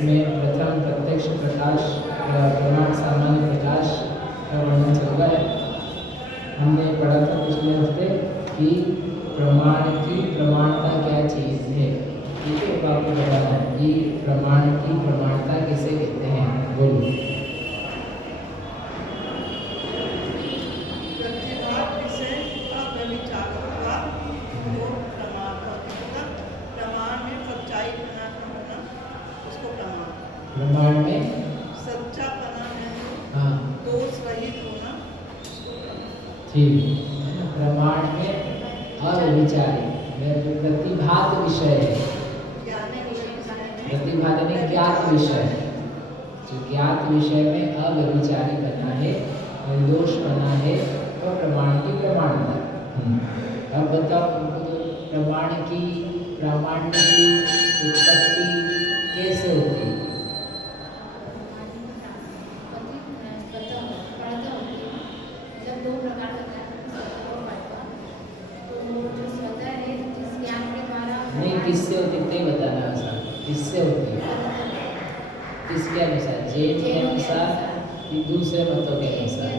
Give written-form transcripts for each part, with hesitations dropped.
इसमें प्रथम प्रत्यक्ष प्रकाश प्रमाण सामान्य प्रकाश का वर्णन चल रहा है। हमने पढ़ा था पिछले हफ्ते कि प्रमाण की प्रमाणता क्या चीज़ है। ठीक है, अब आपको बताना है कि प्रमाण की प्रमाणता किसे कहते हैं। बोलिए। प्रमाण में सच्चापना है, हाँ दोष रहित होना। ठीक है। प्रमाण में अविचारी प्रतिभात विषय है। प्रतिभात यानी ज्ञात विषय, जो ज्ञात विषय में अव्यभिचारी बना है, निर्दोष बना है, तो प्रमाण की प्रमाणता। अब बताओ प्रमाण की प्रामाण्य की उत्पत्ति कैसे होती है। नहीं, किससे होती है बताना आसान। किससे होती है, किसके अनुसार, जैन के अनुसार कि दूसरे मतों के अनुसार।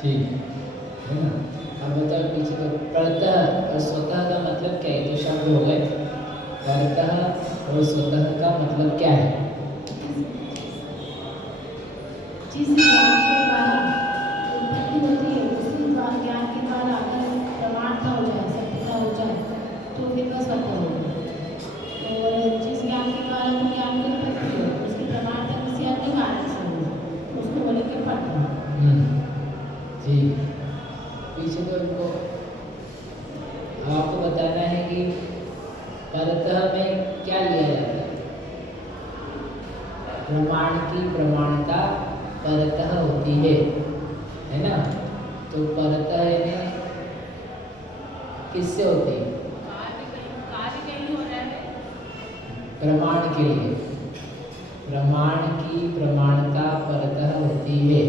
ठीक है ना। अब बताओ पीछे को परतः और स्वतः का मतलब क्या है। तो शब्द हो गए परतः और स्वतः का मतलब क्या है। जिस ज्ञान के द्वारा उत्पत्ति होती है उसी ज्ञान के द्वारा अगर प्रमाणता हो जाए, सत्यता हो जाए, तो फिर वह स्वतः होगा। और जिस ज्ञान के द्वारा वो ज्ञान की उत्पत्ति हो उसकी प्रमाणता किसी अन्य कारण से हो, उसको बोलेंगे परतः। ठीक, पीछे तो इनको आपको बताना है कि परतः में क्या लिया जाता है। प्रमाण की प्रमाणता परतः होती है ना। तो परतः यानी किससे होती है। प्रमाण के लिए प्रमाण की प्रमाणता परतः होती है,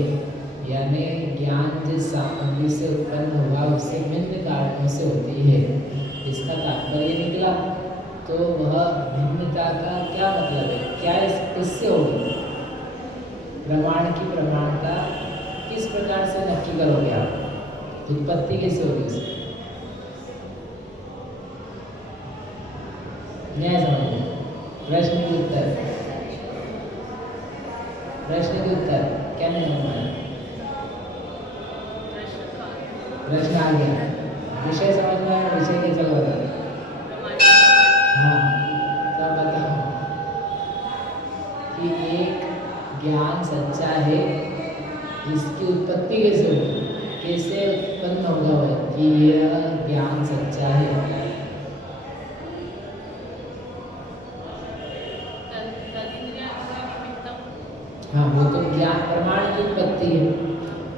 यानी ज्ञान जिस सामग्री से उत्पन्न हुआ उससे भिन्न कारणों से होती है। इसका तात्पर्य निकला। तो वह भिन्नता का क्या मतलब है, क्या किससे होगी। प्रमाण की प्रमाणता किस प्रकार से नक्की करोगे आप, उत्पत्ति कैसे होगी उसकी। न्याय समझ, प्रश्न के उत्तर, प्रश्न के उत्तर क्या नहीं हमारा प्रश्न आ गया। विषय समझ में आया, विषय कैसे होगा। हाँ, तो बताओ कि एक ज्ञान सच्चा है जिसकी उत्पत्ति कैसे होगी, कैसे उत्पन्न होगा वह कि यह ज्ञान सच्चा है। हाँ, वो तो ज्ञान प्रमाण की उत्पत्ति है।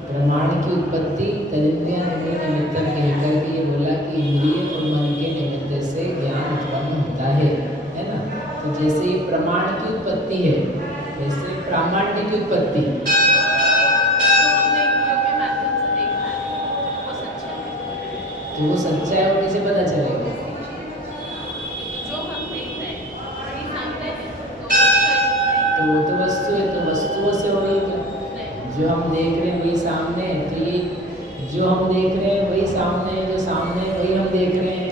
प्रमाण की उत्पत्ति तदिंद्रिय निमित्त कहकर के ये बोला कि इंद्रिय और मन के निमित्त से ज्ञान उत्पन्न होता है ना। तो जैसे ये प्रमाण की उत्पत्ति है, जैसे प्रामाण्य की उत्पत्ति। तो वो सच्चा है, वो कैसे पता चलेगा। तो वो तो वस्तु है, तो वस्तुओं से हो रही है। जो हम देख रहे हैं वही सामने है, तो ये जो हम देख रहे हैं वही सामने है, जो सामने है वही हम देख रहे हैं,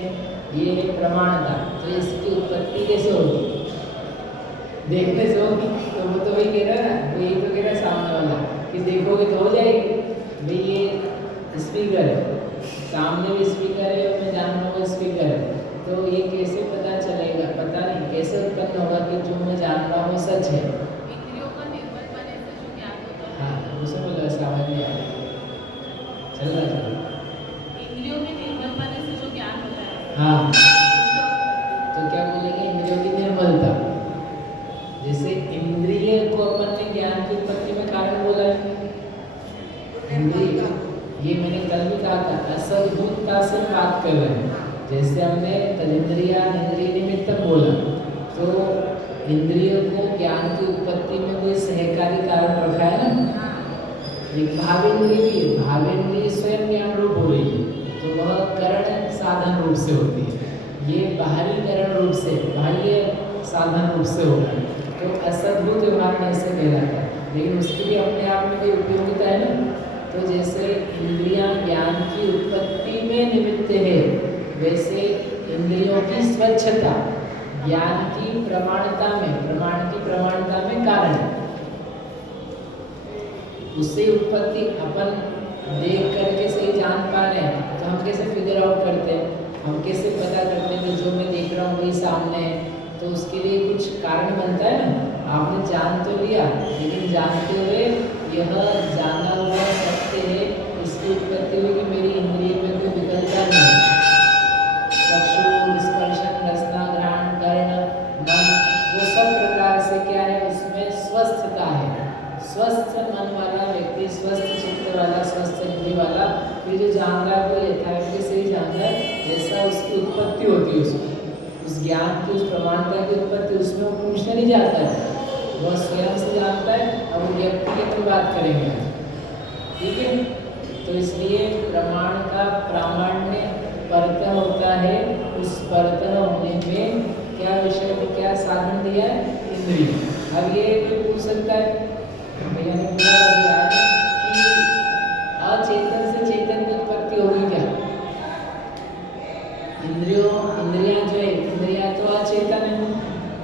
ये है प्रमाणता। तो इसकी उत्पत्ति कैसे होगी, देखने से होगी। तो वो तो वही कह रहा है ना, वही तो कह रहा है सामने वाला कि देखोगे तो हो जाएगी। भाई ये स्पीकर है, सामने भी स्पीकर है और मैं जान रहा हूँ स्पीकर है, तो ये कैसे पता चलेगा, पता नहीं कैसे उत्पन्न होगा कि जो मैं जान रहा हूँ सच है। हाँ, उसे बोला समझ में आया, चल रहा है। इंद्रियों के निर्मल पने से जो ज्ञान होता है। हाँ, तो क्या बोलेंगे, इंद्रियों की निर्मलता। जैसे इंद्रिय को अपन ने ज्ञान की उत्पत्ति में कारण बोला है, इंद्रिय, ये मैंने कल भी कहा था, असद्भुतता से बात कर रहे हैं। जैसे हमने तदिंद्रिया इंद्रिय निमित्तम बोला, तो इंद्रियों को ज्ञान की उत्पत्ति में कोई सहकारी कारण रखा है ना। एक भावेंद्रिय भी है, भावेंद्रिय स्वयं ज्ञान रूप हो रही है, तो वह करण साधन रूप से होती है। ये बाहरी करण रूप से, बाह्य साधन रूप से होगा, तो असद्भुत व्यवहार ऐसे कहलाता है। लेकिन उसकी भी अपने आप में कोई उपयोगिता है ना। तो जैसे इंद्रियां ज्ञान की उत्पत्ति में निमित्त है, वैसे इंद्रियों की स्वच्छता ज्ञान की प्रमाणता में, प्रमाण की प्रमाणता में कारण है। उससे उत्पत्ति अपन देख करके सही जान पा रहे हैं, तो हम कैसे फिगर आउट करते हैं, हम कैसे पता करते हैं कि जो मैं देख रहा हूँ वही सामने है। तो उसके लिए कुछ कारण बनता है ना। आपने जान तो लिया, लेकिन जानते हुए यह जाना हुआ सत्य है, इसकी उत्पत्ति हुई कि मेरी इंद्रिय में कोई विकलता नहीं, चक्षु, स्पर्शन, रसना, घ्राण, कर्ण, मन, वो सब प्रकार से क्या है, उसमें स्वस्थता है। स्वस्थ मन वाला व्यक्ति, स्वस्थ चित्त वाला, स्वस्थ इंद्रिय वाला, ये जो जान रहा है वो यथार्थ से ही जान रहा है, जैसा उसकी उत्पत्ति होती है, उसकी उस ज्ञान की, उस प्रमाणता की उत्पत्ति, उसमें वो पूछने नहीं जाता है, वह स्वयं से जानता है। और वो व्यक्तिगत की बात करेंगे, ठीक है। तो इसलिए प्रमाण का प्रामाण्य परतः होता है। उस परतः होने में क्या विषय को क्या साधन दिया है, इंद्रिय। अब ये कोई पूछ सकता है, भैया ने बोला कि अचेतन से चेतन की उत्पत्ति होगी क्या? इंद्रियां जो है, इंद्रियां तो अचेतन है,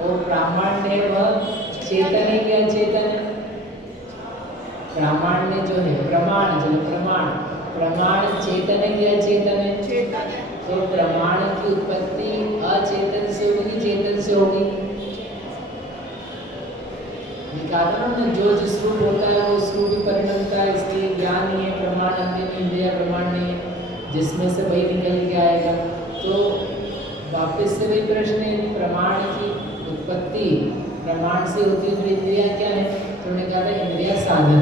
और प्रामाण्य है वह चेतन है कि अचेतन है? प्रामाण्य जो है, प्रमाण जो है, प्रमाण चेतन है कि अचेतन है? चेतन है। तो प्रमाण की उत्पत्ति अचेतन से होगी, चेतन से होगी? कारण जो जिस रूप होता है वो उस रूप ही परिणमता है। इसलिए ज्ञान ही है प्रमाण, अन्य इंद्रिया प्रमाण नहीं है, जिसमें से वही निकल के आएगा। तो वापस से वही प्रश्न है, प्रमाण की उत्पत्ति प्रमाण से होती है, तो इंद्रियां क्या है? तो उन्होंने कहा था इंद्रिया साधन,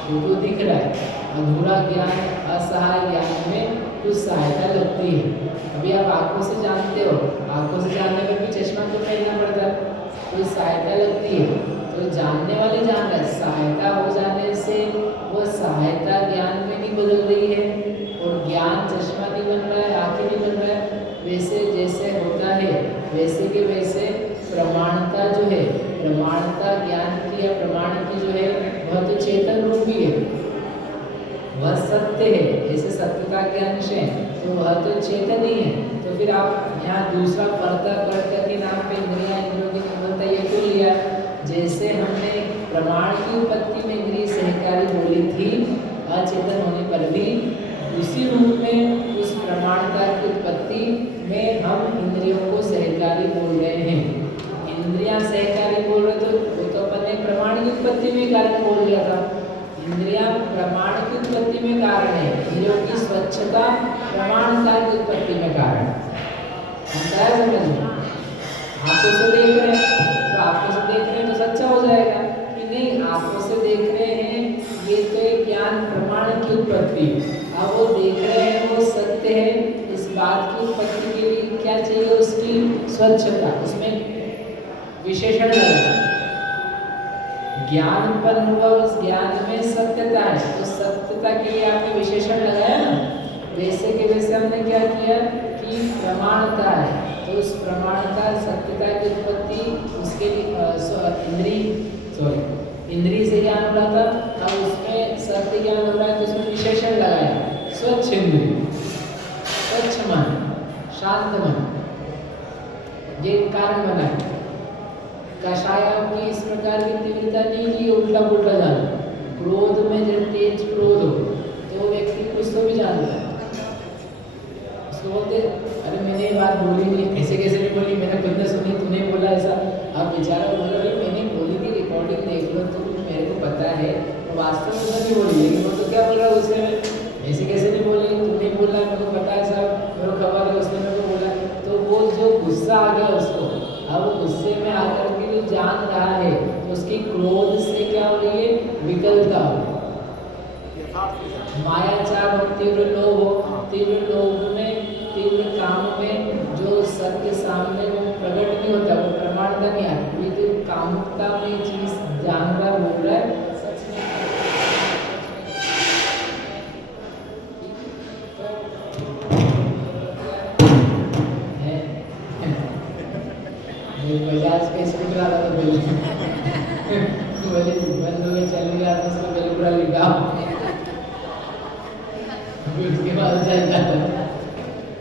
क्योंकि वो दिख रहा है। अधूरा ज्ञान, असहाय ज्ञान में कुछ सहायता लगती है। अभी आप आंखों से जानते हो, आंखों से जानने में भी चश्मा तो पहनना पड़ता है, तो सहायता लगती है। तो जानने वाले जान रहे, सहायता हो जाने से वो सहायता ज्ञान में नहीं बदल रही है, और ज्ञान चश्मा नहीं बन रहा है, आंखें नहीं बन रहा है। वैसे जैसे होता है वैसे के वैसे प्रमाणता जो है, प्रमाणता ज्ञान की या प्रमाण की जो है, वह तो चेतन रूप ही है, वह सत्य है। जैसे सत्यता के अंश है, तो वह तो चेतन ही है। तो फिर आप यहाँ दूसरा परतः के नाम पे इंद्रिया, इंद्रियों की निर्मलता ये क्यों लिया? जैसे हमने प्रमाण की उत्पत्ति में इंद्रिय सहकारी बोली थी अचेतन होने पर भी, उसी रूप में उस प्रमाणता की उत्पत्ति में हम इंद्रियों को सहकारी बोल रहे हैं। इंद्रियां सहकारी बोल रहे तो वो तो अपन ने प्रमाण की उत्पत्ति में कारण बोल दिया था। इंद्रियां प्रमाण की उत्पत्ति में कारण है, इंद्रियों की स्वच्छता प्रमाणता की उत्पत्ति में कारण। समझ में? आंखों से देख रहे हैं तो आंखों से देख रहे हैं तो सच्चा हो जाएगा कि नहीं, आंखों से देख रहे हैं ये तो एक ज्ञान प्रमाण की उत्पत्ति। अब वो देख रहे हैं वो सत्य है, इस बात की उत्पत्ति के लिए क्या चाहिए? उसकी स्वच्छता, उसमें विशेषण लगा। ज्ञान उत्पन्न हुआ, उस ज्ञान में सत्यता है, उस सत्यता के लिए आपने विशेषण लगाया ना। वैसे के वैसे हमने क्या किया कि प्रमाणता है, तो उस प्रमाणता सत्यता की उत्पत्ति उसके लिए इंद्रिय से ज्ञान हो रहा था, अब उसमें सत्य ज्ञान हो रहा है, तो उसमें विशेषण लगाया स्वच्छ इंद्रिय, स्वच्छ मन, शांत मन, ये कारण बना है। कषायों की इस प्रकार की तीव्रता नहीं कि उल्टा पुल्टा जाना। क्रोध में जब तेज क्रोध हो तो व्यक्ति कुछ तो भी जानता है, उसको बोलते अरे मैंने ये बात बोली नहीं, ऐसे कैसे नहीं बोली, मैंने खुद ने सुनी, तूने बोला ऐसा। अब बेचारा बोला भाई मैंने बोली थी, रिकॉर्डिंग देख लो तो कुछ मेरे को पता है, तो वास्तव में उसने नहीं बोली, लेकिन वो तो क्या बोल रहा है उसने, ऐसे कैसे नहीं बोली, तूने बोला, मेरे को पता है सब, मेरे को खबर है, उसने मेरे को बोला। तो वो जो गुस्सा आ गया उसको, अब वो गुस्से में आकर के जो जान रहा है तो उसकी क्रोध से क्या हो रही है, विकलता हो रही है। माया चाप और तीव्र लोभ हो, तीव्र लोभ में, तीव्र काम में जो सत्य सामने वो प्रकट नहीं होता, वो प्रमाणता नहीं आती। ये जो कामुकता में चीज जान रहा बोल रहा है, सच में बजाज के स्कूटर वाला तो बोले बंद में चल गया तो उसको पहले पूरा लिखा, उसके बाद चल जाता।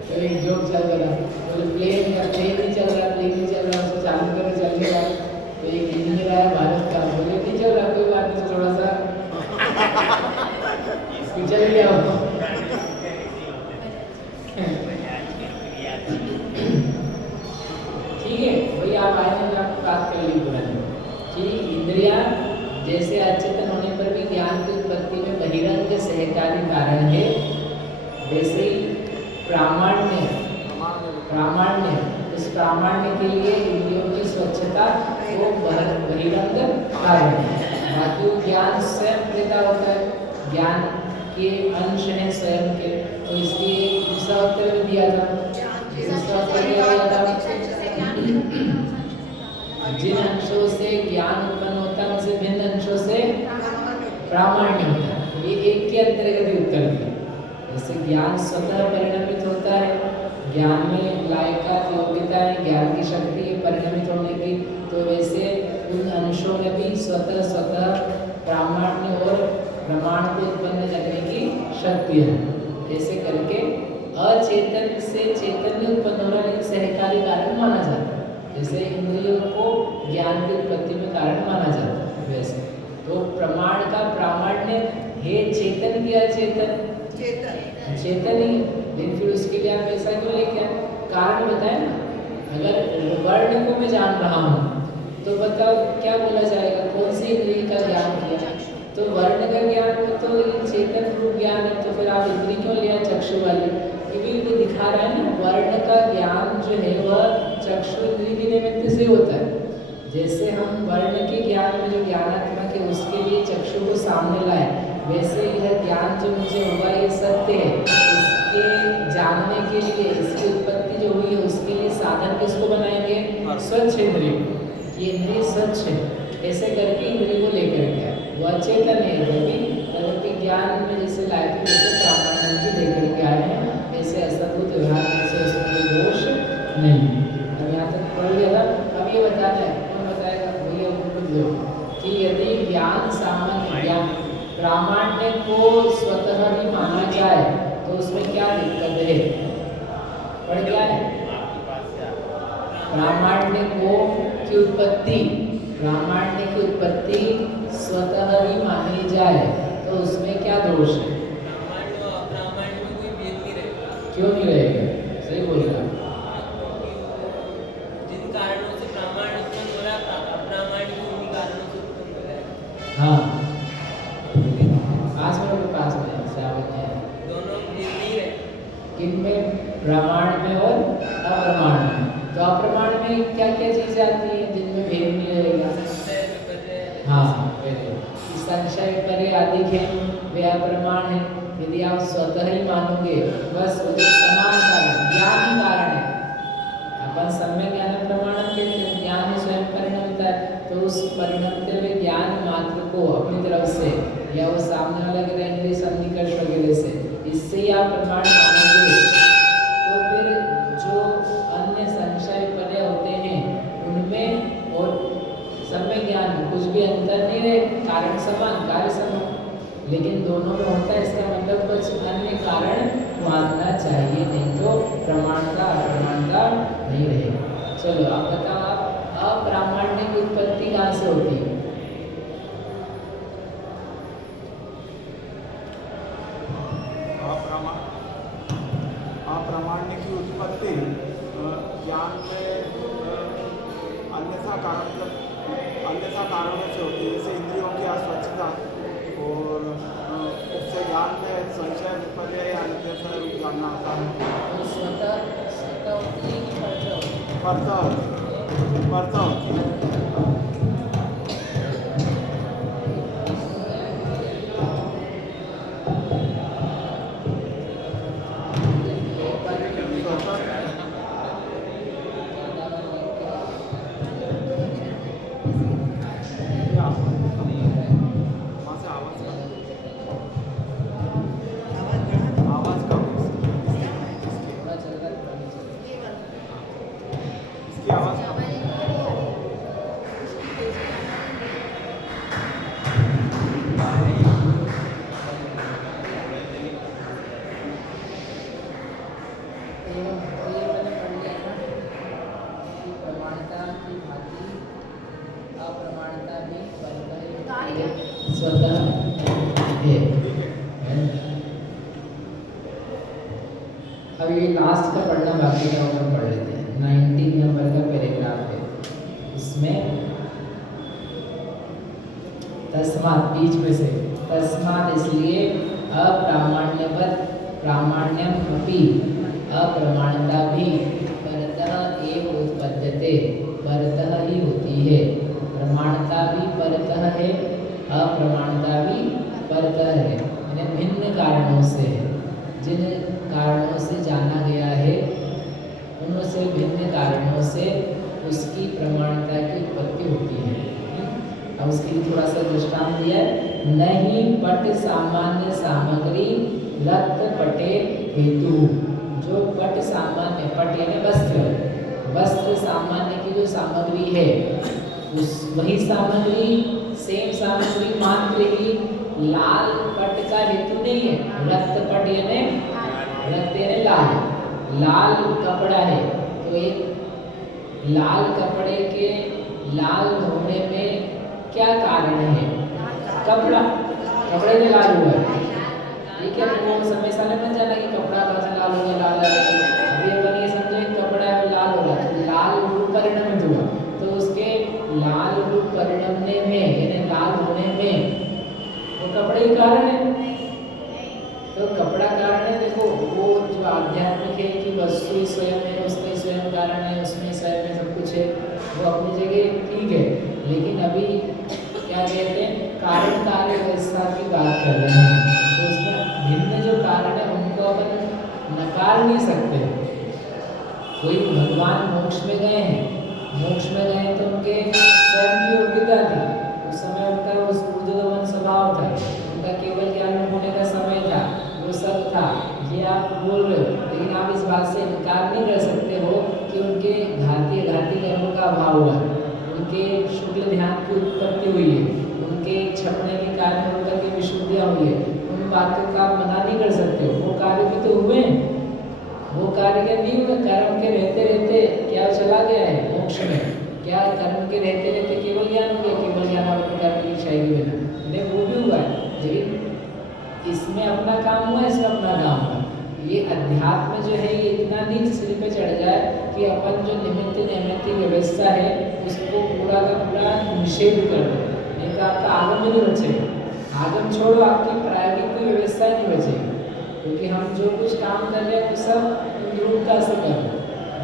तो एक जोक चल रहा, बोले प्लेन नहीं चल रहा, उसको चालू करे चल गया। तो एक इंजीनियर आया भारत का, बोले नहीं चल रहा, कोई बात नहीं, थोड़ा सा चल गया वो। ठीक है भैया, आप आए हैं, बात कर ली पुरानी कि इंद्रिया जैसे अचेतन होने पर भी ज्ञान की उत्पत्ति में बहिरंग सहकारी कारण है, वैसे ही प्रामाण्य, इस प्रामाण्य के लिए इंद्रियों की स्वच्छता वो बहिरंग कारण है। बाकी ज्ञान स्वयं पैदा होता है, ज्ञान के अंश हैं स्वयं के। तो इसलिए एक दूसरा उत्तर भी दिया था, जिन अंशों से ज्ञान उत्पन्न होता है उनसे भिन्न अंशों से प्रामाण्य होता है। ये एक के अंतर्गत ही उत्तर दिया। जैसे ज्ञान स्वतः परिणमित होता है, ज्ञान में लायकात, योग्यताएं, ज्ञान की शक्ति है परिणमित होने की, तो वैसे उन अंशों में भी स्वतः प्रामाण्य और प्रमाण को उत्पन्न करने की शक्ति है। ऐसे करके अचेतन से चैतन्य उत्पन्न होना एक सहकारी कारण माना जाता है। जैसे इंद्रियों को ज्ञान की उत्पत्ति में कारण माना जाता है, वैसे तो प्रमाण का प्रामाण्य है चेतन की अचेतन, चेतन ही। लेकिन फिर उसके लिए आप ऐसा क्यों लेके आए, कारण बताए ना। अगर वर्ण को मैं जान रहा हूँ तो बताओ क्या बोला जाएगा, कौन सी इंद्रिय का ज्ञान किया, तो वर्ण का ज्ञान हो तो, लेकिन चेतन रूप ज्ञान है तो फिर आप इंद्रिय क्यों लिया चक्षु वाली, क्योंकि वो दिखा रहा है ना वर्ण का ज्ञान जो है वह चक्षु इंद्रिय के निमित्त से होता है। जैसे हम वर्ण के ज्ञान में जो ज्ञानात्मक है उसके लिए चक्षु को सामने लाए, वैसे यह ज्ञान जो मुझे हुआ ये सत्य है, इसके जानने के लिए, इसकी उत्पत्ति जो हुई है उसके लिए साधन किसको बनाएंगे, स्वच्छ इंद्रिय, ये इंद्रिय स्वच्छ है। ऐसे करके इंद्रिय को लेकर के वो अचेतन है, तभी ज्ञान में जैसे लायक जैसे प्रामाण्य की लेकर के आए हैं, ऐसे असद्भुत व्यवहार से उसमें कोई दोष नहीं। अब यहाँ तक पढ़ लिया था। अब ये बताना है, कौन बताएगा, भैया खुद लो कि यदि ज्ञान सामान्य ज्ञान प्रामाण्य को स्वतः ही माना जाए तो उसमें क्या दिक्कत है, पढ़ क्या है, प्रामाण्य को की उत्पत्ति, प्रामाण्य की उत्पत्ति स्वतः ही मानी जाए तो उसमें क्या दोष है, क्यों नहीं रहेगा, सही बोल रहा है। जिन कारणों से प्रामाण्य उत्पन्न हो रहा था, अप्रामाण्य उन्हीं कारणों से उत्पन्न हो रहा है। हाँ 5 मिनट के पास में दोनों भेद नहीं रहे, किनमें, प्रमाण में और अप्रमाण में। तो अप्रमाण में क्या क्या चीजें आती हैं जिनमें भेद नहीं रहेगा, हाँ संशय परे आदि है वे अप्रमाण है। यदि आप स्वतः ही मानोगे बस वो समान कारण ज्ञान ही कारण है, अपन सम्यक ज्ञान प्रमाणन के ज्ञान ही स्वयं परिणमता है, तो उस परिणमते हुए ज्ञान मात्र को अपनी तरफ से या वो सामने वाला के इंद्रिय सन्निकर्ष वगैरह से, इससे ही आप प्रमाण मानोगे, तो फिर जो अन्य संशय परे होते हैं उनमें और सम्यक ज्ञान में कुछ भी अंतर नहीं रहे, कारण समान कार्य समान, लेकिन दोनों में होता है। इसका मतलब कुछ अन्य कारण मानना चाहिए, नहीं तो प्रमाणता अप्रमाणता नहीं रहेगा। चलो आप बताओ, आप अप्रामाण्य की उत्पत्ति कहाँ से होती है, अप्रामाण्य की उत्पत्ति ज्ञान में अन्यथा कारणों से होती है, जैसे इंद्रियों की अस्वच्छता और उससे ज्ञान में संशय विपर्य या अन्यथा रूप जानना होता है। तो स्वतः होती है कि पड़ता होती है। पढ़ता हूँ। या, वहाँ से आवाज़ कम है। थोड़ा चल रहा है, थोड़ा नहीं चल रहा है। इसकी आवाज़ कम है। तो ये मैंने पढ़ लिया था कि प्रमाणता की भांति अप्रमाणता भी परतः स्वतः है। अब ये लास्ट का पढ़ना बाकी था, वो पढ़ लेते हैं। 19 नंबर का पैराग्राफ है, इसमें तस्मात् बीच में से तस्मात् इसलिए अप्रामाण्यवत् प्रामाण्यम अपि अप्रमाणता भी परतः एव उत्पद्यते, परतः ही होती है। प्रमाणता भी परतः है, अप्रमाणता भी परतः है, यानी भिन्न कारणों से है। जिन कारणों से जाना गया है उनसे भिन्न कारणों से उसकी प्रमाणता की उत्पत्ति होती है। अब उसके लिए थोड़ा सा दृष्टांत दिया है। नहीं पट सामान्य सामग्री रक्त पटे हेतु, जो पट सामान्य, पट यानी वस्त्र, वस्त्र सामान्य की जो सामग्री है उस वही सामग्री, सेम सामग्री मात्र ही लाल पट का हेतु नहीं है। रक्त पट यानी रक्त यानी लाल, लाल कपड़ा है तो एक लाल कपड़े के लाल होने में क्या कारण है? कपड़ा, कपड़े से लाल हुआ है, ठीक है। तो वो समय साल में जाना कि कपड़ा कहाँ से लाल हो गया, लाल अभी अपन ये समझो एक कपड़ा है लाल हो रहा है, तो लाल रूप परिणमित हुआ, तो उसके लाल रूप परिणमने में यानी लाल होने में वो कपड़े ही कारण है। तो कपड़ा कारण है। देखो वो जो आध्यात्मिक है कि वस्तु स्वयं है, उसका स्वयं कारण है, उसमें स्वयं में सब कुछ है, वो अपनी जगह ठीक है। लेकिन अभी क्या कहते हैं, कारण कार्य व्यवस्था की बात कर रहे हैं, तो उसमें भिन्न जो कारण है उनको अपन नकार नहीं सकते। कोई भगवान मोक्ष में गए हैं, मोक्ष में गए तो उनके स्वयं की योग्यता थी, उस समय उनका उस ऊर्ध्वगमन स्वभाव था, उनका केवल ज्ञान होने का समय था, वो सब था, ये आप बोल रहे हो। लेकिन आप इस बात से इनकार नहीं कर सकते हो कि उनके घाती कर्मों का अभाव हुआ, उनके शुक्ल ध्यान की उत्पत्ति हुई है, उनके छपने के कारण होकर के विशुद्धियाँ हुई है, उन बातों का आप मना नहीं कर सकते हो। वो कार्य भी तो हुए, वो कार्य नहीं हुए। कर्म के रहते रहते क्या चला गया है मोक्ष में? क्या कर्म के रहते रहते केवल ज्ञान हो गया? केवल ज्ञान और कर्म की इच्छा के बिना नहीं, वो भी हुआ है, लेकिन इसमें अपना काम हुआ, इसमें अपना काम हुआ। ये अध्यात्म जो है ये इतना नीच सिर पे चढ़ जाए कि अपन जो निमित्त नैमित्तिक व्यवस्था है उसको पूरा का पूरा निषेध कर दो, नहीं तो आपका आगम ही नहीं बचेगा। आगम छोड़ो, आपकी प्रायोगिक कोई व्यवस्था नहीं बचेगी, क्योंकि हम जो कुछ काम कर रहे हैं वो सब द्रुपता से कर रहे हैं।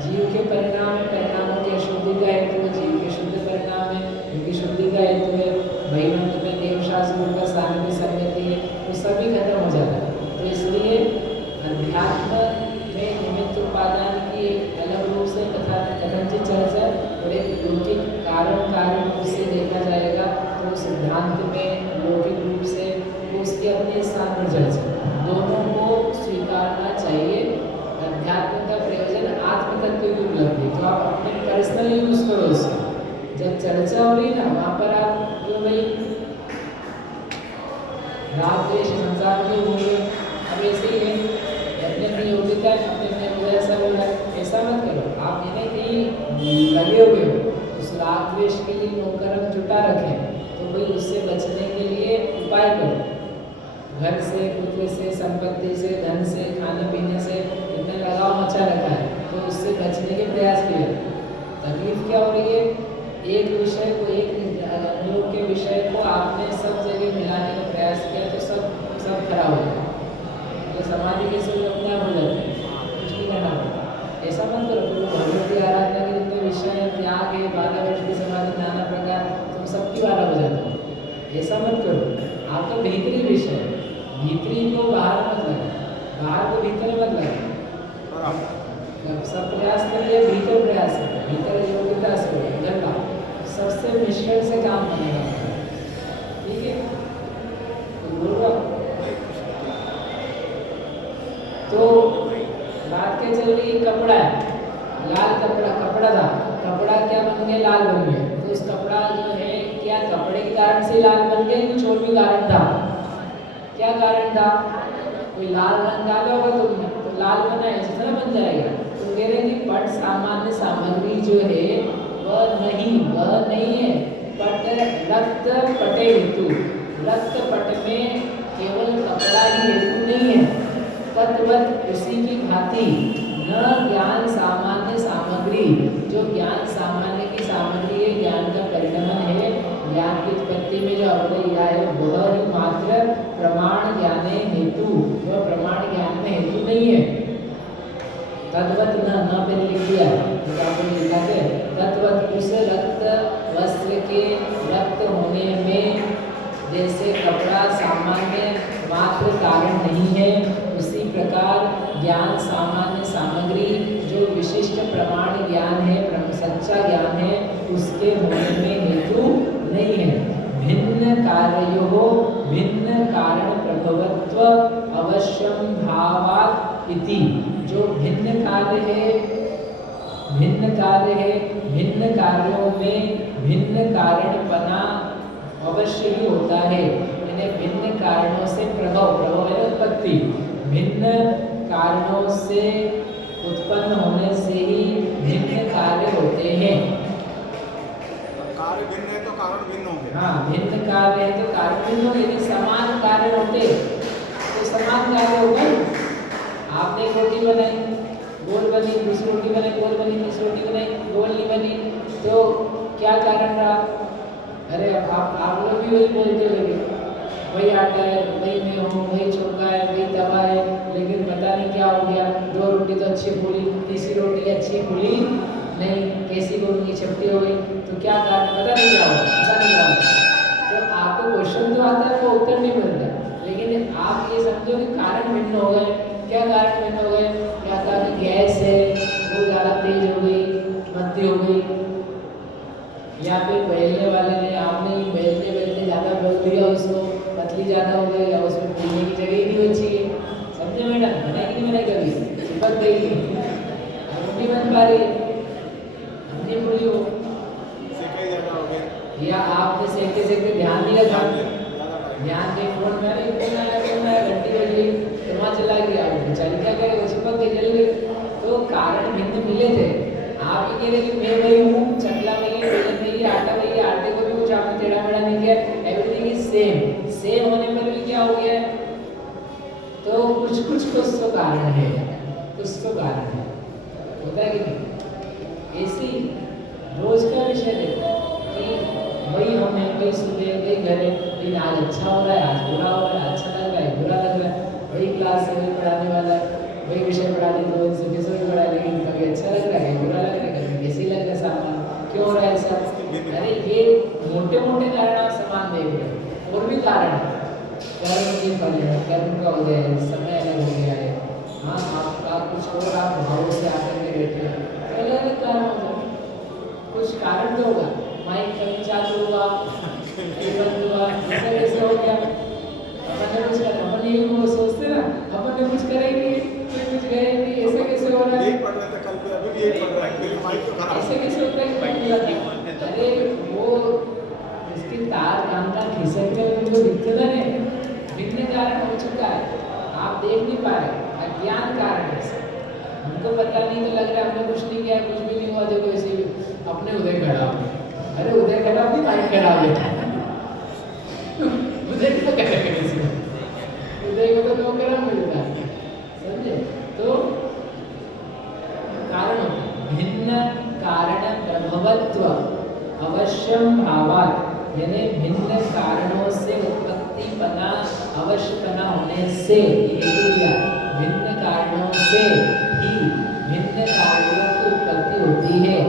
जीव के परिणाम है, परिणामों की अशुद्धि का हेतु है, जीव के शुद्ध परिणाम है, उनकी शुद्धि का हेतु है। वैवंत में देवशास्त्रों का सानिध्य संगति है, वो सभी खत्म हो जाता है। तो इसलिए अध्यात्म में निमित्त उपादान की एक अलग रूप से कथनचित चर्चा और एक लौकिक कारण कार्य रूप से देखा जाएगा, तो सिद्धांत में लौकिक रूप से उसकी अपने स्थान पर चर्चा, दोनों को स्वीकारना चाहिए। अध्यात्म का प्रयोजन आत्म तत्व की उपलब्धि, तो आप अपने पर्सनल यूज करो उसको। जब चर्चा हो रही ना वहाँ पर आप क्यों भाई राग द्वेष संसार के बोल रहे, अब ऐसे ही है, अपने अपनी योग्यता अपने ऐसा बोल रहा है, ऐसा मत करो। आप यानी कहीं लगे हुए हो, उस राग द्वेष के लिए नौकरम जुटा रखें, तो भाई उससे बचने के लिए उपाय करो। घर से, पुत्र से, संपत्ति से, धन से, खाने पीने से इतना लगाव मचा रखा है, तो उससे बचने के प्रयास किए। तकलीफ क्या हो रही है? एक विषय को, एक अनुयोग के विषय को आपने सब जगह मिलाने का प्रयास किया तो सब खराब हो गया। तो समाधि के स्वरूप अपने आप हो जाते हैं, कुछ नहीं करना पड़ता। ऐसा मत करो, फिर भगवत की आराधना के जितने विषय त्याग है, 12 वर्ष की समाधि, नाना प्रकार, तुम सबकी 12 हो जाते हो। ऐसा मत करो। आपका भीतरी विषय है, भीतरी को बाहर मत लगा, बाहर को भीतर मत लगा। सब प्रयास करिए, भीतर प्रयास करिए, भीतर योग्यता से हो, उधर का सबसे मिश्रण से काम बनेगा। ठीक है, तो बोल रहा तो बात क्या चल रही है? कपड़ा है, लाल कपड़ा, कपड़ा था, कपड़ा क्या बन गया? लाल बन गया। तो इस कपड़ा जो है क्या कपड़े के कारण से लाल बन गया, कुछ और भी कारण था? क्या कारण था? कोई लाल रंग डाला होगा तुमने तो लाल बना है, इसी तरह बन जाएगा। तो कह रहे हैं कि पट सामान्य सामग्री जो है वह नहीं है। पट रक्त पटे हेतु, रक्त पट में केवल कपड़ा ही हेतु नहीं है। तद्वत उसी की भांति न ज्ञान सामान्य सामग्री, जो ज्ञान सामान्य की सामग्री है, ज्ञान का परिणमन है, ज्ञान की उत्पत्ति में जो अवधि है वह ही मात्र प्रमाण ज्ञान हेतु, वह प्रमाण ज्ञान में हेतु नहीं है। तद्वत न पे लिख दिया, तो आपको लिखा है तद्वत उस रक्त वस्त्र के रक्त होने में जैसे कपड़ा सामान्य मात्र कारण नहीं है, उसी प्रकार ज्ञान सामान्य सामग्री जो विशिष्ट प्रमाण ज्ञान है, सच्चा ज्ञान है, उसके होने में हेतु नहीं है। भिन्न कार्यो भिन्न कारण प्रभवत्व अवश्यम भावात् इति, जो भिन्न कार्य है, भिन्न कार्यों में भिन्न कारणपना अवश्य ही होता है। यानी भिन्न कारणों से प्रभव है उत्पत्ति, भिन्न कारणों से उत्पन्न होने से ही भिन्न कार्य होते हैं। कार्य भिन्न है तो कारण भिन्न होंगे। हाँ, भिन्न कार्य है तो कारण भिन्न होंगे। यदि समान कार्य होते तो समान कार्य होगा। आपने एक रोटी बनाई, गोल बनी, दूसरी रोटी बनाई, गोल बनी, तीसरी रोटी बनाई, गोल नहीं बनी, तो क्या कारण रहा? अरे आप लोग भी वही बोलते होंगे, वही आटा है, वही मैं हूँ, वही चौका है, वही तवा है, लेकिन पता नहीं क्या हो गया, 2 रोटी तो अच्छी फूली, तीसरी रोटी अच्छी फूली नहीं, कैसी गोल की चपटी हो गई, तो क्या कारण? पता नहीं क्या हुआ, ऐसा नहीं हुआ। तो आपको क्वेश्चन तो आता है, वो उत्तर नहीं मिलता, लेकिन आप ये समझो कि कारण भिन्न हो गए। क्या कारण भिन्न हो गए? क्या था कि गैस है वो ज़्यादा तेज हो गई, मंदी हो गई, या फिर बेलने वाले ने आपने बेलते ज़्यादा बेल दिया, उसको पतली ज़्यादा हो गई, या उसमें फूलने की जगह ही नहीं बची है। समझे मैडम? बनाई कि नहीं बनाई? कभी चिपक गई, नहीं बन पा रही, नहीं फूली हो, सेके ज़्यादा हो गए, या आपने सेकते सेकते ध्यान नहीं रखा, ध्यान के फोन में अरे घंटी बज गई, तो वहाँ चला गया, बेचारी क्या करे, वो चिपक गई, जल गई। तो कारण भिन्न मिले थे। आप ये कह रहे कि मैं वही हूँ, चकला वही है, बेलन वही है, आटा वही है, आटे को भी कुछ आपने टेढ़ा मेढ़ा नहीं किया, एवरीथिंग इज सेम होने पर भी क्या हो गया? तो कुछ तो कारण है, कुछ तो कारण है, होता है कि नहीं? ऐसी रोज का विषय देखो कि वही हम हैं, वही सुबह, वही घर है, लेकिन आज अच्छा हो रहा है, आज बुरा हो रहा है, अच्छा लग रहा है, बुरा लग रहा है, वही क्लास है, वही पढ़ाने वाला है, वही विषय पढ़ाने दो दिन से कैसे भी पढ़ा, लेकिन कभी अच्छा लग रहा है, बुरा लग रहा है, कभी कैसे लग रहा है सामने, क्यों हो रहा है ऐसा? अरे ये मोटे कारण आप समान देख रहे हो, और भी कारण है, कर्म के फल है, कर्म का उदय है, समय अलग हो गया है, हाँ आपका कुछ और आप भाव से आकर के बैठे हैं, तो अलग अलग कारण होगा, कुछ कारण तो होगा। माइक कभी चालू हुआ, बंद हुआ, ऐसा कैसे हो गया? अपन ने कुछ करा, अपन ये वो सोचते ना, अपन ने कुछ करेंगे, कुछ करेंगे, ऐसा कैसे हो रहा है? एक पढ़ रहे थे कल भी, अभी भी एक पढ़ रहा है, मेरी माइक तो खराब ऐसे कैसे होता है? अरे वो इसकी तार कांटा खिसक कर उनको दिखता नहीं, भिन्न कारण हो चुका है, आप देख नहीं पा रहे, अज्ञान कारण है। हमको पता नहीं तो लग रहा है हमने कुछ नहीं किया, कुछ भी नहीं हुआ, देखो ऐसे ही अपने उदय खड़ा। अरे उदय खड़ा नहीं, माइक खड़ा है। उदय क्या करेगा इसमें? उदय को तो नौकरा मिलता है, समझे? तो कारण भिन्न कारण प्रभवत्व अवश्यम भावात्, यानी भिन्न कारणों से उत्पत्तिपना अवश्यपना होने से, भिन्न कारणों से ही भिन्न कार्यों की उत्पत्ति होती है।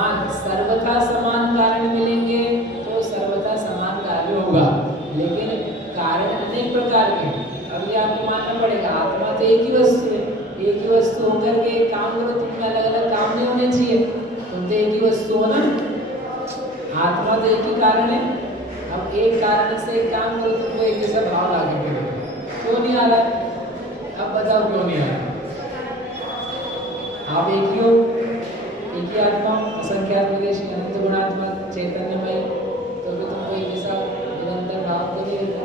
समान सर्वथा समान कारण मिलेंगे तो सर्वथा समान कार्य होगा, लेकिन कारण अनेक प्रकार के हैं। अब ये आपको मानना पड़ेगा, आत्मा तो एक ही वस्तु है, एक ही वस्तु होकर के काम करो, तुम अलग अलग काम नहीं होने चाहिए, तुम तो एक ही वस्तु हो ना, आत्मा तो एक ही कारण है। अब एक कारण से एक काम करो, तुमको एक जैसा भाव लागे करो, क्यों नहीं आ रहा? अब बताओ क्यों नहीं आ रहा? आप एक ही हो, एक ही आत्मा, असंख्यात विदेशी अनंत गुणात्मक चैतन्यमय, तो भी तुमको एक जैसा निरंतर भाव तो नहीं रहता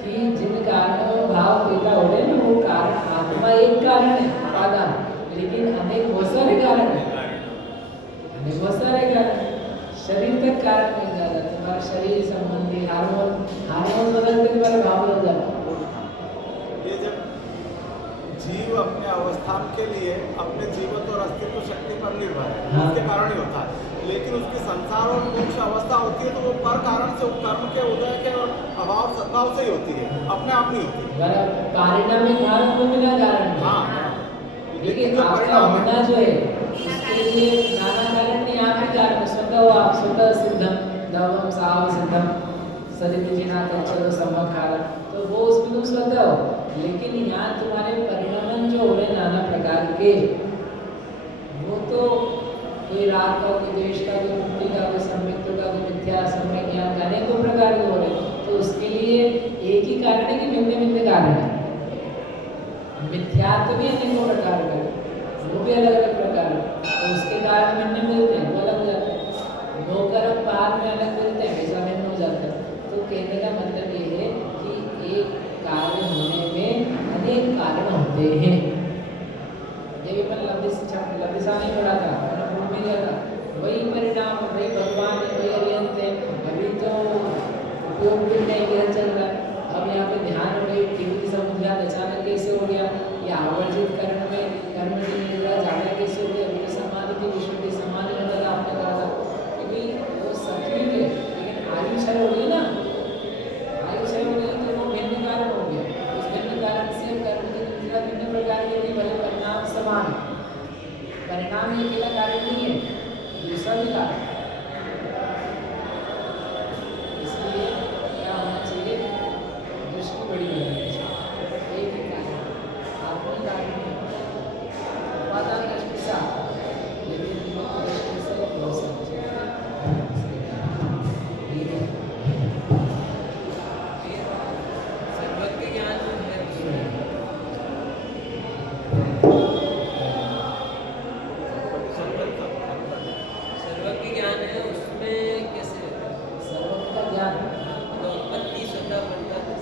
कि जिन कारणों में भाव पैदा हो रहे हैं ना, वो कारण आत्मा एक कारण है उपादान, लेकिन अनेक बहुत सारे कारण है, अनेक बहुत सारे कारण। शरीर तक कारण बन जाता है, तुम्हारा शरीर संबंधी हार्मोन बदलते तुम्हारे भाव बदल जाता है। ये जब जीव अपने अवस्थान के लिए अपने जीवन और अस्तित्व शक्ति पर निर्भर है, हाँ। उसके कारण ही होता है, लेकिन उसकी संसार और मोक्ष अवस्था होती है तो वो पर कारण से कर्म के उदय के अभाव सद्भाव से ही होती है, अपने आप नहीं होती। पारिणामिक भाव को बिना कारण है। हाँ, लेकिन जो आपका परिणाम है होना जो है उसके लिए नाना कारण नहीं, आप ही कारण स्वतः हो, आप स्वतः सिद्धम दवम साव सिद्धम सदिविजिना तच्चलो समखारा, तो वो उसमें तुम स्वतः हो, लेकिन यहाँ तुम्हारे परिणाम जो हो रहे नाना प्रकार के, वो तो कोई राग का, कोई द्वेष का, कोई मुक्ति का, कोई संमित्व का, कोई मिथ्या समय ज्ञान का, अनेकों प्रकार के हो रहे, तो उसके लिए एक ही कारण है कि भिन्न भिन्न कारण है। मिथ्यात्व भी अनेकों प्रकार का, वो भी अलग अलग प्रकार है, तो उसके कारण भिन्न मिलते हैं, वो अलग हो जाते हैं। दो कर्म बाहर में अलग मिलते हैं, वैसा भिन्न हो जाता है। तो कहने का मतलब ये है कि एक कार्य होने में अनेक कारण होते हैं। ये भी मैं लब्धिसा नहीं पढ़ा था, मैंने भूल भी गया था, वही परिणाम, वही भगवान है, वही अरिहंत है। अभी तो उपयोग भी नहीं किया चल रहा है, अब यहाँ पे ध्यान हो गई, त्रिविधि समुद्यात अचानक कैसे हो गया, या आवर्जित कर्म में कर्म की निद्रा ज़्यादा कैसे हो गया, अभी तो समाधि की विशुद्धि समाधि में लगा आपने कहा था, क्योंकि वो सब ठीक है, लेकिन आयु क्षय हो गई ना, आयु क्षय हो गई तो वो भिन्न कारण हो गया, उस भिन्न कारण से कर्म की निद्रा भिन्न प्रकार की होगी, भले परिणाम समान, परिणाम ये अकेला कारण नहीं है, दूसरा भी कारण। इसलिए क्या होना चाहिए, दृष्टि बड़ी होनी चाहिए, एक ही कारण, आत्मा कारण नहीं, उपादान दृष्टि से, लेकिन विमुक्त दृष्टि से हो सकते सर्वज्ञ ज्ञान है, सर्वज्ञ ज्ञान है, उसमें कैसे रहता है? सर्वज्ञ का ज्ञान तो उत्पत्ति स्वतः बनता है,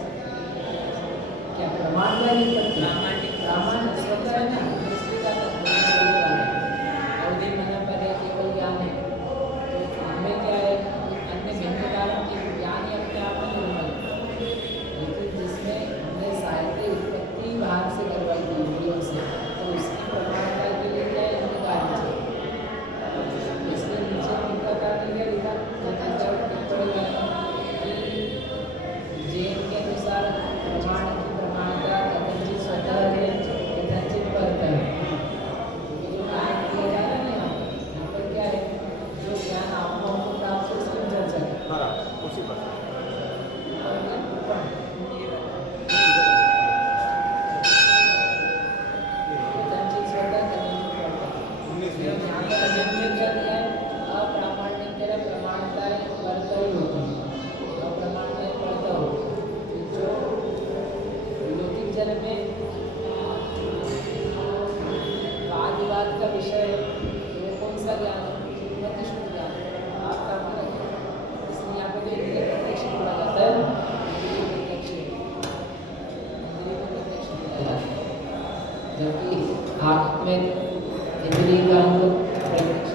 क्या प्रमाण वाली उत्पत्ति? प्रामाणिक प्रमाण स्वतः है ना, दूसरे का अवधि मना पहले केवल ज्ञान है, तो हमें क्या है, अन्य भिन्न कारण की ज्ञान ही अपने आप में निर्मल, लेकिन जिसमें हमने साहित्य उत्पत्ति बाहर से करवाई थी इंद्रियों से, तो उसकी प्रमाणता के लिए क्या है, इनके कारण से। इसलिए नीचे टीकाकार ने क्या लिखा, टिप्पणी में कि जैन के अनुसार प्रमाण की प्रमाणता कथनचित स्वतः है, कथनचित परतः है। ये जो ज्ञान किया जा रहा है ना, यहाँ पर क्या है, जो ज्ञान आपको हमको प्राप्त हो उसकी चर्चा है। बराबर उसी पर कथनचित स्वतः, कथनचित परतः। 19 यहाँ पर अनियमित क्या दिया है, अप्रामाणिक के लिए प्रमाणताएं परतः ही होती हैं, अप्रमाणताएं परतः होती हैं। जो लौकिक जन्म में वाद विवाद का विषय है, वो कौन सा ज्ञान है, प्रतिष्ठित ज्ञान है, आपका अपना ज्ञान। इसलिए यहाँ पे जो इंद्रिय प्रत्यक्ष बोला जाता है, इंद्रिय प्रत्यक्ष बोला जाता है, जबकि आत्म में इंद्रिय का हमको प्रत्यक्ष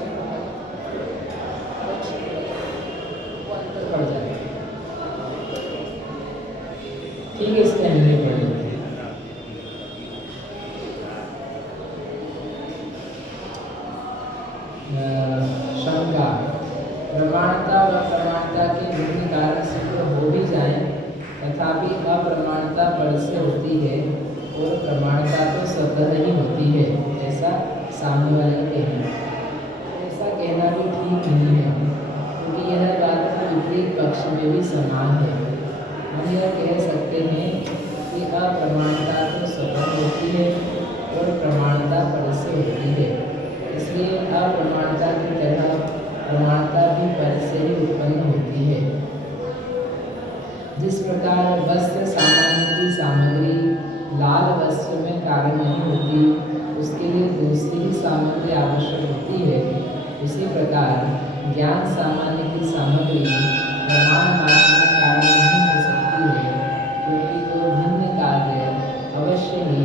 वो अंतर पड़ जाएगा। ठीक है, इसके अंदर पड़ जाते हैं। शंका, प्रमाणता व प्रमाणता के भिन्न कारण सिद्ध हो भी जाए, तथापि अप्रमाणता बल से होती है और प्रमाणता तो स्वतः ही होती है, ऐसा ऐसा सामने वाले कहना, ऐसा कहना भी ठीक नहीं है, क्योंकि यह बात विपरीत पक्ष में भी समान है। हम यह कह सकते हैं कि अप्रमाणता तो स्वतः होती है और प्रमाणता पर से होती है, इसलिए अप्रमाणता की तरह प्रमाणता भी पर से ही उत्पन्न होती है। जिस प्रकार वस्त्र सामान्य की सामग्री लाल वस्त्र में कारण नहीं होती, उसके लिए दूसरी ही सामग्री आवश्यक होती है, उसी प्रकार ज्ञान सामान्य की सामग्री प्रमाण मात्र में कारण नहीं हो सकती है, क्योंकि दो भिन्न कार्य अवश्य ही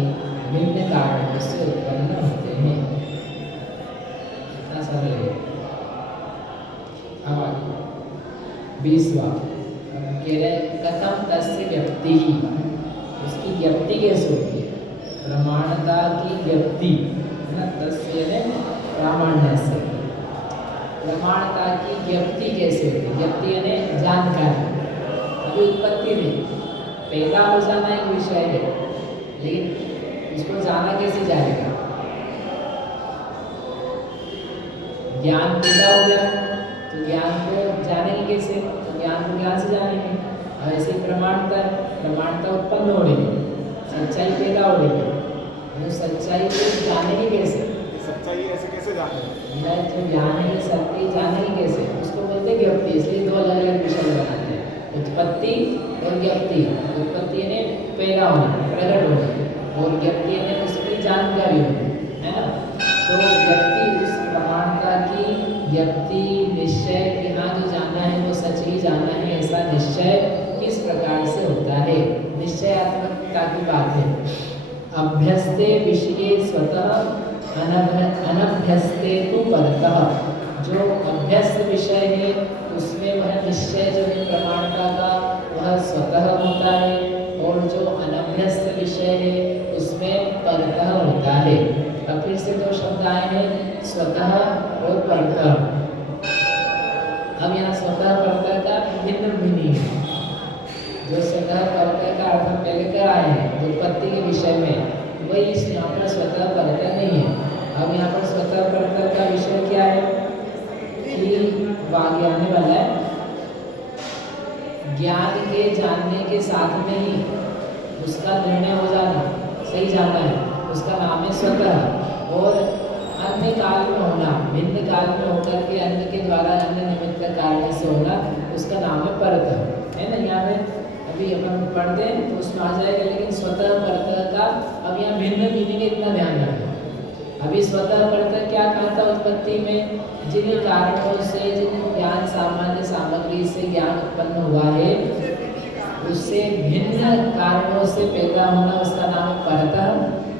भिन्न कारणों से उत्पन्न होते हैं। ऐसा है। अब आगे 20वां कह रहे कथम तस्य व्यक्ति ही, उसकी व्यक्ति कैसे होती है, प्रमाणता की व्यक्ति है ना, तस्य ने प्रामाण्य से, प्रमाणता की व्यक्ति कैसे होती है, व्यक्ति यानी जानकारी, अभी उत्पत्ति नहीं, पैदा हो जाना एक विषय है, लेकिन इसको जाना कैसे जाएगा, ज्ञान पैदा हो गया तो ज्ञान को जानेंगे कैसे, तो ज्ञान को ज्ञान से जानेंगे। और ऐसे प्रमाणता उत्पन्न हो रही है, सच्चाई पैदा हो रही है, तो सच्चाई को जानेंगे कैसे, सच्चाई ऐसे कैसे जाने, यह जो ज्ञान है सत्य जानेंगे कैसे, उसको बोलते हैं व्यक्ति। इसलिए दो अलग अलग विषय बनाते हैं, उत्पत्ति और व्यक्ति। उत्पत्ति यानी पैदा होना, प्रकट होना, और व्यक्ति यानी उसकी जानकारी होनी, है ना। तो व्यक्ति उस प्रमाणता की व्यक्ति निश्चय कि हाँ जो जाना है वो सच ही जाना है, ऐसा निश्चय किस प्रकार से होता है, निश्चयात्मकता की बात है। अभ्यस्ते विषये स्वतः अनभ्यस्ते तु परतः, जो अभ्यस्त विषय है उसमें वह निश्चय जो है प्रमाणता का वह स्वतः होता है, और जो अनभ्यस्त विषय है उसमें परतः होता है। अब फिर से दो शब्द आए हैं, स्वतः और परतः। अब यहाँ स्वतः परतः का भिन्न मीनिंग है। जो स्वतः परतः का अर्थ हम पहले कर आए हैं उत्पत्ति के विषय में, वही इस यहाँ पर स्वतः परतः नहीं है। अब यहाँ पर स्वतः परतः का विषय क्या है कि आगे आने वाला है, ज्ञान के जानने के साथ में ही उसका निर्णय हो जाना, सही जाना है, उसका नाम है स्वतः। और अन्य काल में होना, भिन्न काल में होकर के अन्य के द्वारा अन्य निमित्त कार्य से होना, उसका नाम है परतः, है ना। यहाँ पे अभी अपन पढ़ते हैं तो उसमें आ जाएगा, लेकिन स्वतः परतः का अब यहाँ भिन्न मीनिंग है, इतना ध्यान रखना। अभी स्वतः परतः क्या कहा था उत्पत्ति में, जिन कारणों से, जिन ज्ञान सामान्य सामग्री से ज्ञान उत्पन्न हुआ है, उससे भिन्न कारणों से पैदा होना, उसका नाम है परतः।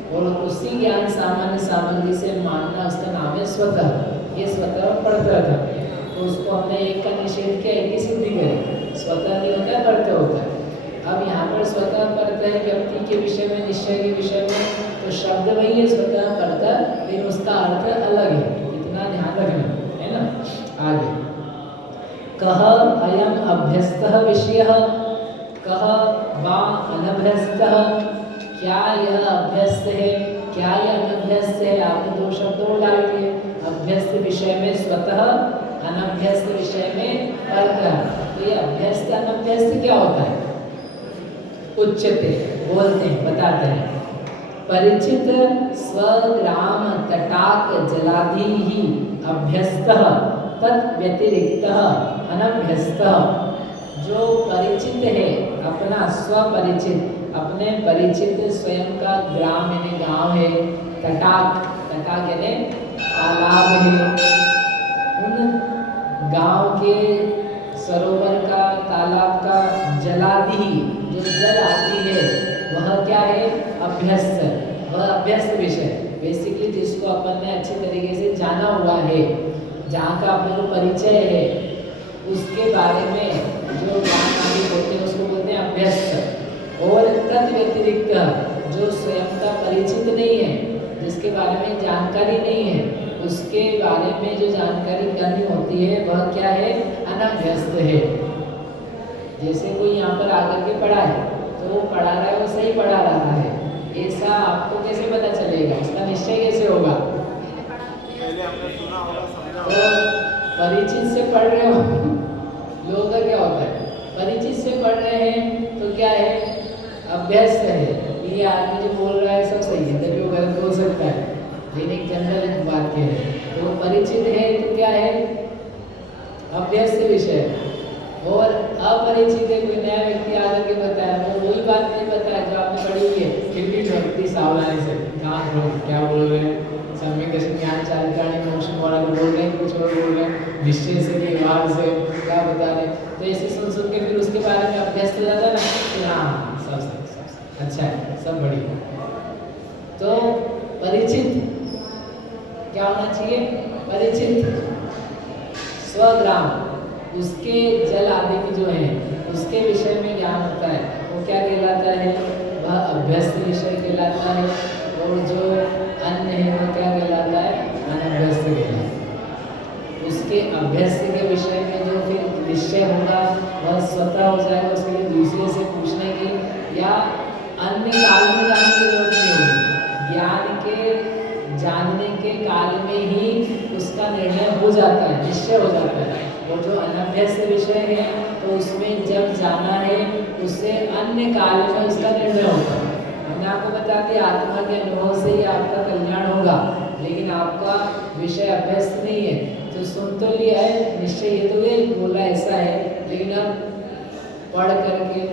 और उसी ज्ञान सामान्य सामग्री से मानना, उसका नाम है स्वतः। ये स्वतः परतः था, तो उसको हमने एक का निषेध किया, एक की सिद्धि करी। स्वतः नहीं होता है, परतः होता है। अब यहाँ पर स्वतः परतः है व्यक्ति के विषय में, निश्चय के विषय में, तो शब्द वही है स्वतः परतः, लेकिन उसका अर्थ अलग है, इतना ध्यान रखना है ना। आगे कह अयम अभ्यस्तः विषयः, कह वा अनभ्यस्तः, क्या यह अभ्यस्त है, क्या यह अनभ्यस्त है। आपने दो शब्द और डाल दिए, अभ्यस्त विषय में स्वतः, अनभ्यस्त विषय में परतः। तो ये अभ्यस्त अनभ्यस्त क्या होता है, उच्चते बोलते हैं, बताते हैं। परिचित स्वग्राम तटाक जलाधि ही अभ्यस्तः तत् व्यतिरिक्तः अनभ्यस्तः। जो परिचित है, अपना स्वपरिचित, अपने परिचित स्वयं का ग्राम यानी गांव है, तटाक, तटाक यानी तालाब है, उन गांव के सरोवर का, तालाब का जलादि, जो जल आदि है वह क्या है, अभ्यस्त, वह अभ्यस्त विषय। बेसिकली जिसको अपन ने अच्छे तरीके से जाना हुआ है, जहाँ का अपने को परिचय है, उसके बारे में जो ज्ञान आदि होते हैं उसको बोलते हैं अभ्यस्त। और तद व्यतिरिक्त जो स्वयं का परिचित नहीं है, जिसके बारे में जानकारी नहीं है, उसके बारे में जो जानकारी करनी होती है वह क्या है, अनभ्यस्त है। जैसे कोई यहाँ पर आकर के पढ़ा है तो वो पढ़ा रहा है, वो सही पढ़ा रहा है, ऐसा आपको कैसे पता चलेगा, इसका निश्चय कैसे होगा? पहले हमने सुना होगा, समझा तो होगा। परिचित से पढ़ रहे हो लोगों का क्या होता है, परिचित से पढ़ रहे हैं तो क्या है, अभ्यस्त है, ये आदमी जो बोल रहा है सब सही है, तभी वो गलत हो सकता है, लेकिन एक जनरल बात कह रहे हैं। तो परिचित है तो क्या है, अभ्यस्त विषय, और अपरिचित है, कोई नया व्यक्ति आकर के बताया वो वही बात नहीं बताया जो आपने पढ़ी हुई है, फिर भी व्यक्ति सावधानी से कहाँ क्या बोल रहे हैं, सम्यक दर्शन ज्ञान चारित्राणी मोक्ष वाला को बोल रहे हैं, कुछ और बोल रहे हैं, निश्चय से व्यवहार से क्या बता रहे हैं, तो ऐसे सुन के फिर उसके बारे में अभ्यस्त हो जाता ना कि हाँ सब सही, अच्छा है, सब बढ़िया। तो परिचित क्या होना चाहिए, परिचित स्वग्राम, उसके जल आदि की जो है उसके विषय में ज्ञान होता है, वो क्या कहलाता है, वह अभ्यस्त विषय कहलाता है, और जो अन्य है वो क्या कहलाता है, अनभ्यस्त कहलाता है। उसके अभ्यस्त के विषय में जो फिर निश्चय होगा वह स्वतः हो जाएगा, उसके लिए दूसरे से पूछने की या अन्य काल में जाने की जरूरत नहीं होगी, ज्ञान के जानने के काल में ही उसका निर्णय हो जाता है, निश्चय हो जाता है। वो जो अनभ्यस्त विषय है तो उसमें जब जाना है उससे अन्य काल में उसका निर्णय होता है। हमने आपको बता दिया आत्मा के अनुभव से ही आपका कल्याण होगा, लेकिन आपका विषय अभ्यस्त नहीं है, तो सुन तो लिया है, निश्चय ये तो ये बोला ऐसा है, लेकिन अब पढ़ करके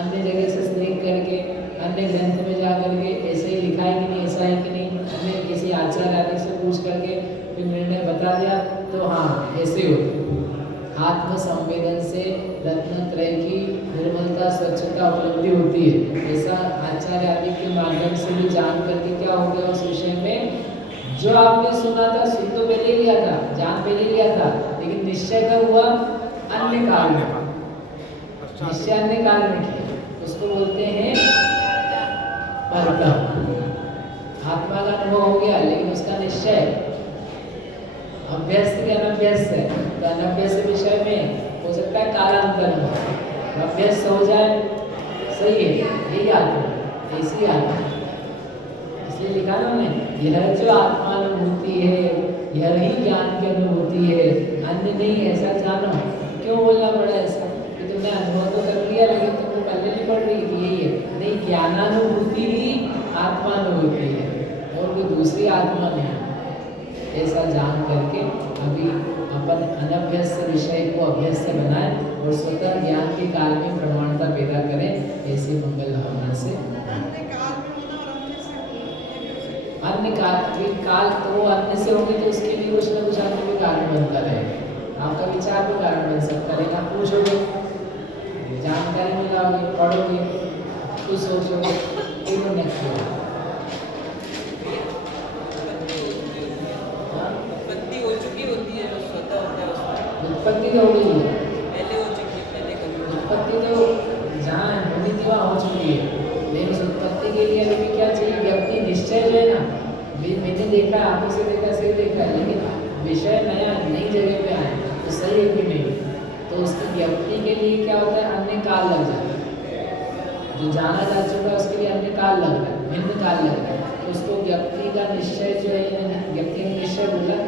अन्य जगह से देख करके अन्य ग्रंथ में जा करके ऐसे ही लिखा है कि नहीं, ऐसा है कि नहीं, हमने किसी आचार्य आदि से पूछ करके फिर निर्णय बता दिया तो हाँ ऐसे होता। आत्म संवेदन से रत्नत्रय की निर्मलता स्वच्छता उपलब्धि होती है, ऐसा आचार्य आदि के माध्यम से भी जान करके क्या हो गया उस विषय में, जो आपने सुना था, सुन तो पहले लिया था, जान पहले लिया था, लेकिन निश्चय कब हुआ, अन्य काल में, निश्चय अन्य काल में किया, उसको बोलते हैं परतम। आत्मा का अनुभव हो गया लेकिन उसका निश्चय अभ्यस्त के अनभ्यस्त है, तो अनभ्यस्त विषय में हो सकता है कालांतर में अभ्यस्त हो जाए, सही है, यही आत्मा, ऐसी आत्मा, इसलिए लिखा ना हमने, यह जो आत्मानुभूति है यह ही ज्ञान की अनुभूति है, अन्य नहीं, ऐसा जानो। क्यों बोलना पड़ा ऐसा कि तुमने अनुभव तो कर लिया लेकिन तुमको पहले नहीं पढ़ रही कि यही है, नहीं, ज्ञानानुभूति ही आत्मानुभूति है और कोई दूसरी आत्मा नहीं, ऐसा जान करके अभी अपन अनभ्यस्त विषय को अभ्यस्त बनाए और स्वतः ज्ञान के काल में प्रमाणता पैदा करें, ऐसी मंगल भावना से। अन्य काल तो वो अन्य से होंगे तो उसके लिए कुछ ना कुछ अन्य भी कारण बनता रहेगा, आपका विचार भी कारण बन सकता है, आप पूछोगे, जानकारी मिलाओगे, पढ़ोगे, कुछ सोचोगे, फिर नेक्स्ट होगा। उत्पत्ति तो हो गई है, पहले हो चुकी है, पहले कभी उत्पत्ति तो जहाँ होनी थी वहाँ हो चुकी है, लेकिन उस उत्पत्ति के लिए अभी क्या चाहिए, व्यक्ति निश्चय जो है ना, मैंने देखा, आंखों से देखा, सही देखा, लेकिन विषय नया नई जगह पे आए तो सही है कि नहीं, तो उसकी व्यक्ति के लिए क्या होता है, अन्य काल लग जाता है, जो जाना जा चुका है उसके लिए अन्य काल लगता है, भिन्न काल लगता है, तो उसको व्यक्ति का निश्चय जो है, व्यक्ति ने निश्चय बोला